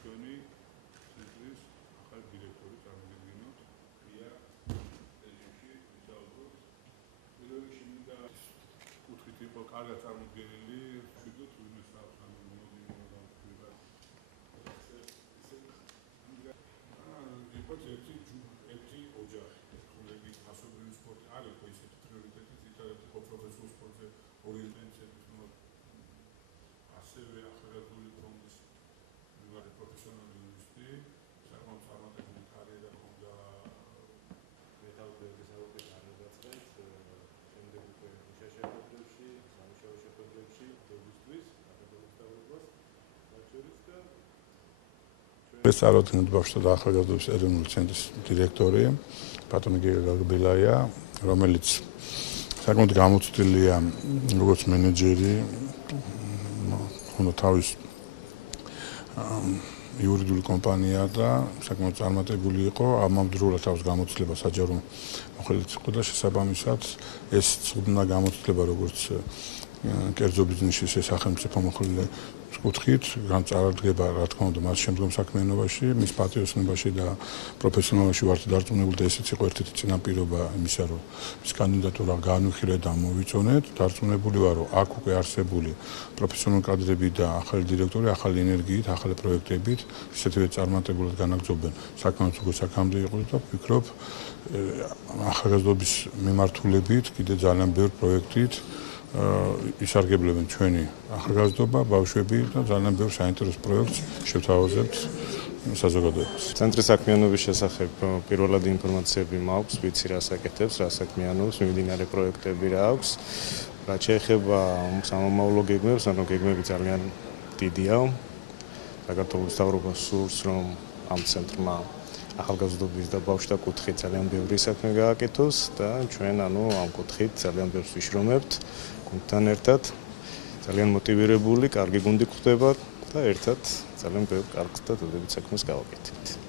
ჩვენი ცენტრის ახალი დირექტორი წარმოგიდგენოთ ღია რეჟიმში ვისაუბროთ. პირველ რიგში მინდა კუთხით იყო კარგად წარმოდგენილი ვიდოთ ვინმე საუბრობს ამ მონოდინებიდან იყო ერთი ოჯახი ხოლმე ასობრივი სპორტი არ იყო ისეთი პრიორიტეტი თითქოს იყო პროფესიულ სპორტზე ორიენტაცია ასევე ახალგაზრდული ფონდის პროფესიონალი იურისტი საკმაოდ წარმატებული კარიერა ჰქონდა მეტალურგიის საუბრის განმავლობაში შემდეგ უკვე მუშაობებში სამუშაო შეხვედრებში დობისთვის აკადემიის სწავლებას დაჭერით და ეს აროთნეთ ბავშვთა და ახალგაზრდობის ეროვნული ცენტრის დირექტორი ბატონი გაგბილაია, რომელიც საკმაოდ გამოცდილია როგორც მენეჯერი, თავის იურიდიული კომპანია და საკმაოდ წარმატებული იყო, ამავდროულად თავის გამოცდილება საჯარო მოხელით იყო და შესაბამისად ეს ცუდნა გამოცდილება როგორც კერძო ბიზნესის სახელმწიფო მოხელე კუთხით განწარდგება რა თქმა უნდა მას შემდგომ საქმიანობაში, მის პატრიოტიზმში და პროფესიონალობაში ვარ დარწმუნებული და ესეც იყო ერთ-ერთი წინაპირობა იმისა, რომ მის კანდიდატურა განვიხილეთ და მოვიწონეთ. დარწმუნებული ვარ, რომ აქ უკვე არსებული პროფესიონალური კადრები და ახალი დირექტორი, ახალი ენერგიით, ახალი პროექტებით ისეთივე წარმატებულად განაგრძობენ საქმიანობას როგორც აქამდე იყო და ვფიქრობ ახალგაზრდობის მიმართულებით კიდე ძალიან ბევრ პროექტით ისარგებლებენ ჩვენი ახალგაზრდობა, ბავშვები და ძალიან ბევრ საინტერესო პროექტს შევთავაზებთ საზოგადოებას. ცენტრის საქმიანობის შესახებ პირველად ინფორმაციები მაქვს, ვიცი რა საკეთებს, რა საქმიანობს, მიმდინარე პროექტები რა აქვს. რაც შეეხება სამომავლო გეგმებს, ანუ გეგმები ძალიან დიდია. საქართველოს მთავრობა სურს, რომ ამ ცენტრმა ახალგაზრდობის და ბავშვთა კუთხით ძალიან ბევრი საქმე გააკეთოს და ჩვენ ამ კუთხით ძალიან ბევრს ვიშრომებთ. გუნდთან ერთად ძალიან მოტივირებული, კარგი გუნდი გვხვდება და ერთად ძალიან ბევრ კარგს და დადებით საქმეს გავაკეთებთ.